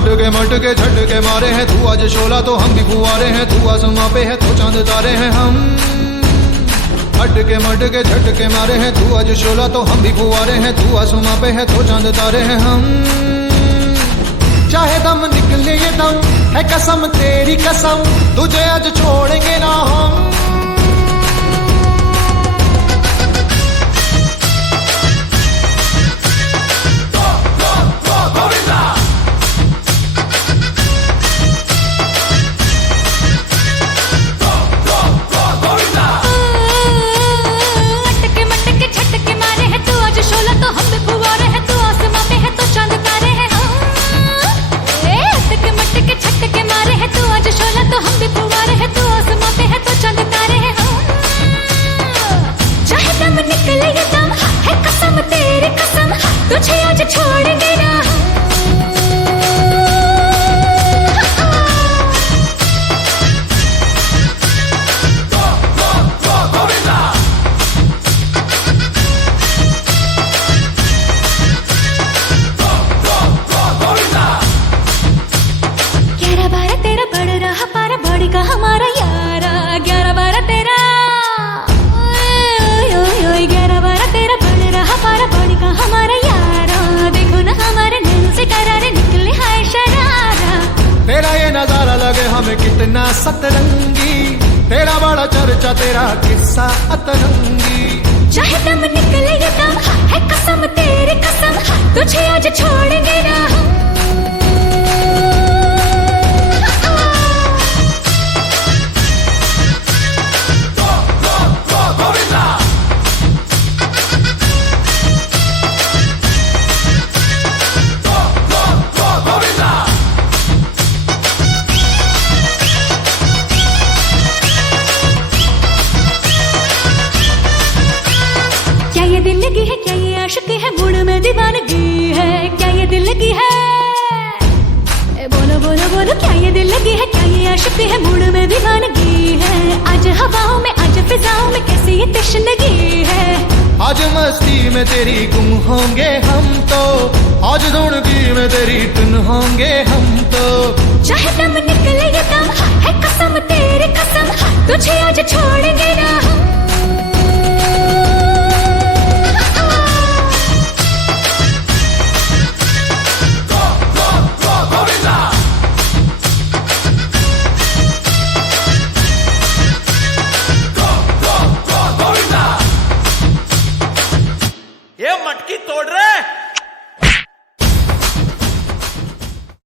मटके झटके मारे हैं, तू आज शोला तो हम भी फुआरे हैं, तू आसमां पे है तो चांद तारे हैं हम। मटके झटके मारे हैं, तू आज शोला तो हम भी फुआरे हैं, तू आसमां पे है तो चांद तारे हैं हम। चाहे दम निकले ये दम है कसम तेरी कसम, तुझे आज छोड़ेंगे ना हम। तुझे आज छोड़ेंगे ना ग्यारह बारह तेरा बढ़ रहा पारा बॉडी का हमारा यारा, 11-12 तेरा 11-12 तेरा बढ़ रहा पारा बॉडी का हमारा यारा। देखो ना हमारे दिल से करारे निकले हाय शरारा। तेरा ये नजारा लगे हमें कितना सतरंगी, तेरा बड़ा चर्चा तेरा किस्सा अतरंगी। चाहे दम निकले ये दम है कसम तेरी कसम, तुझे आज छोड़ेंगे ना हम। क्या ये दिल लगी है, क्या ये आशिकी है, मूड में दीवानगी है, क्या ये दिल लगी है, बोलो बोलो बोलो क्या ये दिल लगी है, क्या ये आशिकी है, मूड में दीवानगी है। आज हवाओं में आज फिजाओं में कैसी ये तशनगी है। आज मस्ती में तेरी गुम होंगे हम तो, आज धुनगी में तेरी टुन होंगे हम तो। चाहे दम निकले ये दम है कसम तेरी कसम, तुझे आज छोड़ेंगे ना हम।